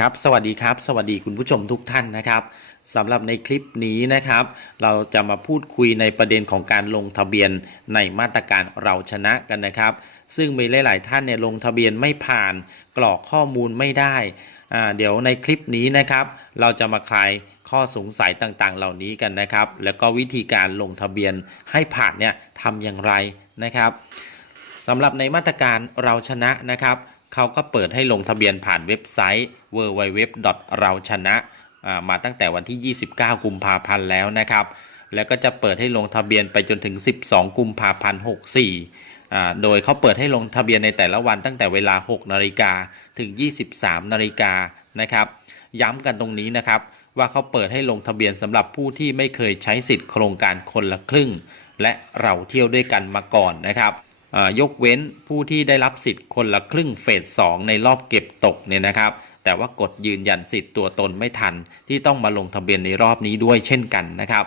ครับสวัสดีครับ สวัสดีคุณผู้ชมทุกท่านนะครับสำหรับในคลิปนี้นะครับ เราจะมาพูดคุยในประเด็นของการลงทะเบียนในมาตรการเราชนะกันนะครับ ซึ่งมีหลาย ๆ ท่านเนี่ยลงทะเบียนไม่ผ่านกรอกข้อมูลไม่ได้อ่าเดี๋ยวในคลิปนี้นะครับ เราจะมาคลายข้อสงสัยต่าง ๆ เหล่านี้กันนะครับ แล้วก็วิธีการลงทะเบียนให้ผ่านเนี่ยทำอย่างไรนะครับสำหรับในมาตรการเราชนะนะครับ เขาก็เปิดให้ลงทะเบียนผ่านเว็บไซต์ www เราชนะมาตั้งแต่วันที่ 29 กุมภาพันธ์แล้วนะครับ แล้วก็จะเปิดให้ลงทะเบียนไปจนถึง 12 กุมภาพันธ์64 โดยเขาเปิดให้ลงทะเบียนในแต่ละวันตั้งแต่เวลา 6 นาฬิกาถึง 23 นาฬิกานะครับ ย้ำกันตรงนี้นะครับว่าเขาเปิดให้ลงทะเบียนสำหรับผู้ที่ไม่เคยใช้สิทธิ์โครงการคนละครึ่ง และเราเที่ยวด้วยกันมาก่อนนะครับ ยกเว้นผู้ที่ได้รับสิทธิ์คนละครึ่งเฟส2ในรอบเก็บตกเนี่ยนะครับ แต่ว่ากดยืนยันสิทธิ์ตัวตนไม่ทัน ที่ต้องมาลงทะเบียนในรอบนี้ด้วยเช่นกันนะครับ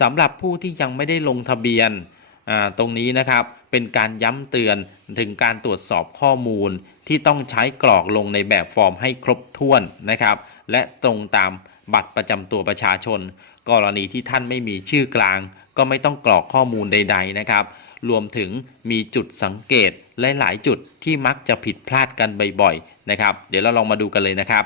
สำหรับผู้ที่ยังไม่ได้ลงทะเบียนตรงนี้นะครับเป็นการย้ำเตือนถึงการตรวจสอบข้อมูลที่ต้องใช้กรอกลงในแบบฟอร์มให้ครบถ้วนนะครับ และตรงตามบัตรประจำตัวประชาชน กรณีที่ท่านไม่มีชื่อกลาง ก็ไม่ต้องกรอกข้อมูลใด ๆ นะครับ รวมถึงมีจุดสังเกตหลาย ๆ จุดที่มักจะผิดพลาดกันบ่อยๆนะครับ เดี๋ยวเราลองมาดูกันเลยนะครับ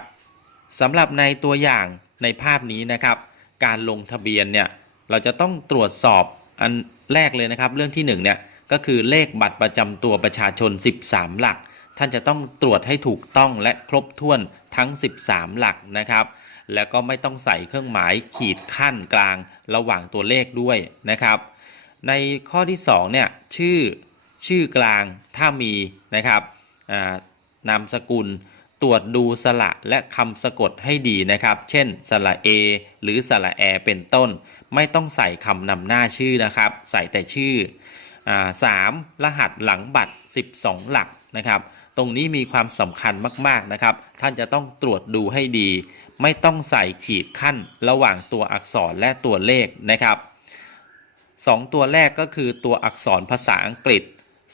สำหรับในตัวอย่างในภาพนี้นะครับ การลงทะเบียนเนี่ยเราจะต้องตรวจสอบอันแรกเลยนะครับ เรื่องที่หนึ่งเนี่ยก็คือเลขบัตรประจำตัวประชาชน 13 หลัก ท่านจะต้องตรวจให้ถูกต้องและครบถ้วนทั้ง 13 หลักนะครับ แล้วก็ไม่ต้องใส่เครื่องหมายขีดขั้นกลางระหว่างตัวเลขด้วยนะครับ ในข้อที่2เนี่ยชื่อชื่อกลางถ้ามีนะครับนามสกุลตรวจดูสระและคำสะกดให้ดีนะครับ เช่นสระเอหรือสระแอเป็นต้น ไม่ต้องใส่คำนำหน้าชื่อนะครับ ใส่แต่ชื่ออาสามรหัสหลังบัตร 12 หลักนะครับ ตรงนี้มีความสำคัญมากๆนะครับ ท่านจะต้องตรวจดูให้ดี ไม่ต้องใส่ขีดขั้นระหว่างตัวอักษรและตัวเลขนะครับ สองตัวแรกก็คือตัวอักษรภาษาอังกฤษ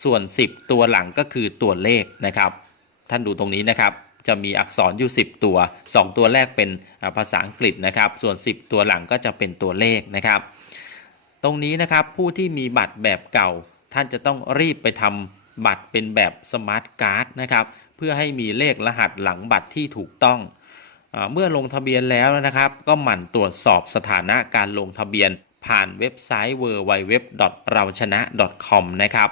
ส่วน 10 ตัวหลังก็คือตัวเลขนะครับ ท่านดูตรงนี้นะครับ จะมีอักษรอยู่ 10 ตัว 2 ตัวแรกเป็นภาษาอังกฤษนะครับ ส่วน 10 ตัวหลังก็จะเป็นตัวเลขนะครับ ตรงนี้นะครับผู้ที่มีบัตรแบบเก่า ท่านจะต้องรีบไปทำบัตรเป็นแบบสมาร์ทการ์ดนะครับเพื่อให้มีเลขรหัสหลังบัตรที่ถูกต้องเมื่อลงทะเบียนแล้วนะครับ ก็หมั่นตรวจสอบสถานะการลงทะเบียน ผ่านเว็บไซต์ www เราชนะ .com นะครับ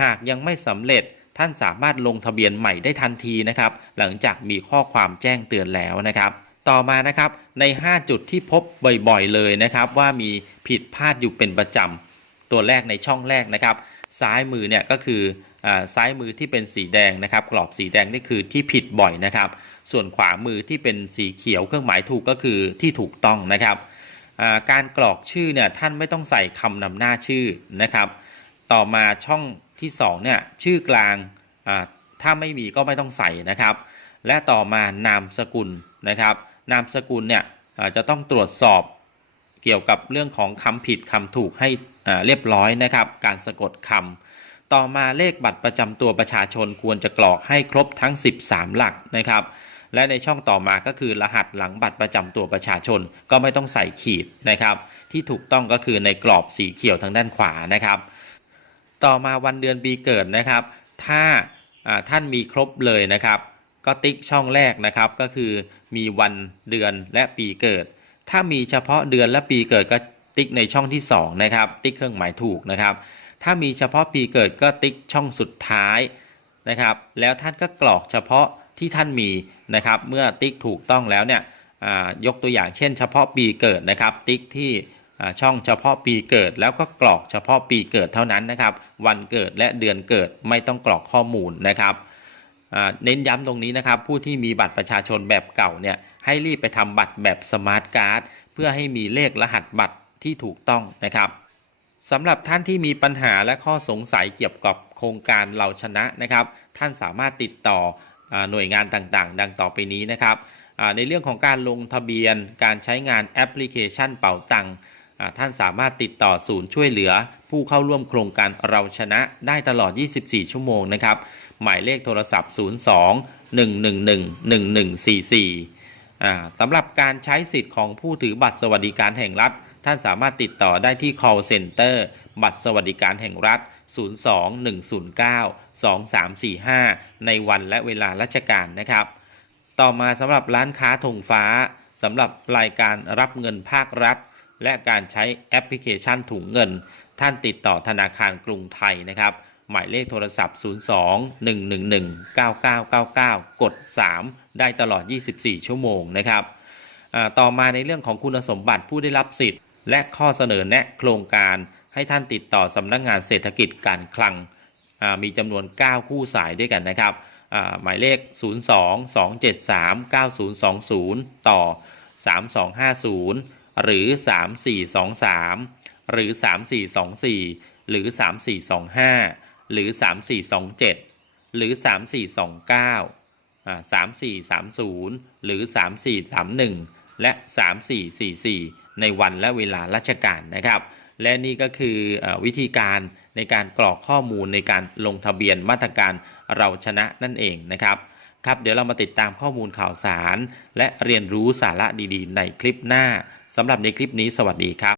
หากยังไม่สำเร็จท่านสามารถลงทะเบียนใหม่ได้ทันทีนะครับ หลังจากมีข้อความแจ้งเตือนแล้วนะครับ ต่อมานะครับใน 5 จุดที่พบบ่อยๆเลยนะครับ ว่ามีผิดพลาดอยู่เป็นประจำตัวแรกในช่องแรกนะครับ ซ้ายมือเนี่ยก็คืออซ้ายมือที่เป็นสีแดงนะครับ กรอบสีแดงนี่คือที่ผิดบ่อยนะครับ ส่วนขวามือที่เป็นสีเขียวเครื่องหมายถูกก็คือที่ถูกต้องนะครับ การกรอกชื่อเนี่ยท่านไม่ต้องใส่คำนำหน้าชื่อนะครับ ต่อมาช่องที่2เนี่ยชื่อกลางถ้าไม่มีก็ไม่ต้องใส่นะครับ และต่อมานามสกุลนะครับ นามสกุลเนี่ยจะต้องตรวจสอบเกี่ยวกับเรื่องของคำผิดคำถูกให้เรียบร้อยนะครับ การสะกดคำต่อมาเลขบัตรประจำตัวประชาชนควรจะกรอกให้ครบทั้ง 13 หลักนะครับ และในช่องต่อมาก็คือรหัสหลังบัตรประจำตัวประชาชน ก็ไม่ต้องใส่ขีดนะครับ ที่ถูกต้องก็คือในกรอบสีเขียวทางด้านขวานะครับ ต่อมาวันเดือนปีเกิดนะครับ ถ้าอ่าท่านมีครบเลยนะครับ ก็ติ๊กช่องแรกนะครับก็คือมีวันเดือนและปีเกิด ถ้ามีเฉพาะเดือนและปีเกิดก็ติ๊กในช่องที่2นะครับ ติ๊กเครื่องหมายถูกนะครับ ถ้ามีเฉพาะปีเกิดก็ติ๊กช่องสุดท้ายนะครับ แล้วท่านก็กรอกเฉพาะ ที่ท่านมีนะครับ เมื่อติ๊กถูกต้องแล้วเนี่ยยกตัวอย่างเช่น เฉพาะปีเกิดนะครับ ติ๊กที่ช่องเฉพาะปีเกิด แล้วก็กรอกเฉพาะปีเกิดเท่านั้นนะครับ วันเกิดและเดือนเกิดไม่ต้องกรอกข้อมูลนะครับเน้นย้ำตรงนี้นะครับ ผู้ที่มีบัตรประชาชนแบบเก่าเนี่ยให้รีบไปทำบัตรแบบสมาร์ทการ์ดเพื่อให้มีเลขรหัสบัตรที่ถูกต้องนะครับสำหรับท่านที่มีปัญหาและข้อสงสัยเกี่ยวกับโครงการเราชนะนะครับ ท่านสามารถติดต่อ หน่วยงานต่างๆ ดังต่อไปนี้นะครับในเรื่องของการลงทะเบียนการใช้งานแอปพลิเคชันเป่าตังค์ท่านสามารถติดต่อศูนย์ช่วยเหลือ ผู้เข้าร่วมโครงการเราชนะได้ตลอด 24 ชั่วโมงนะครับ หมายเลขโทรศัพท์ 02 111 1144สำหรับการใช้สิทธิ์ของผู้ถือบัตรสวัสดิการแห่งรัฐ ท่านสามารถติดต่อได้ที่ call center บัตรสวัสดิการแห่งรัฐ 02-109-2345 ในวันและเวลาราชการนะครับ ต่อมาสำหรับร้านค้าธงฟ้าสำหรับรายการรับเงินภาครัฐ และการใช้แอปพลิเคชันถุงเงิน ท่านติดต่อธนาคารกรุงไทยนะครับ หมายเลขโทรศัพท์ 02 111 9999 กด 3 ได้ตลอด 24 ชั่วโมงนะครับต่อมาในเรื่องของคุณสมบัติผู้ได้รับสิทธิ์ และข้อเสนอแนะโครงการให้ท่านติดต่อสำนักงงานเศรษฐกิจการคลังมีจำนวน 9 คู่สายด้วยกันนะครับหมายเลข 02 273 9020 ต่อ 3250 หรือ 3423 หรือ 3424 หรือ 3425 หรือ 3427 หรือ 3429 3430 หรือ 3431 และ 3444 ในวันและเวลาราชการนะครับ และนี่ก็คือวิธีการในการกรอกข้อมูลในการลงทะเบียนมาตรการเราชนะนั่นเองนะครับครับเดี๋ยวเรามาติดตามข้อมูลข่าวสาร และเรียนรู้สาระดีๆ ในคลิปหน้าสำหรับในคลิปนี้สวัสดีครับ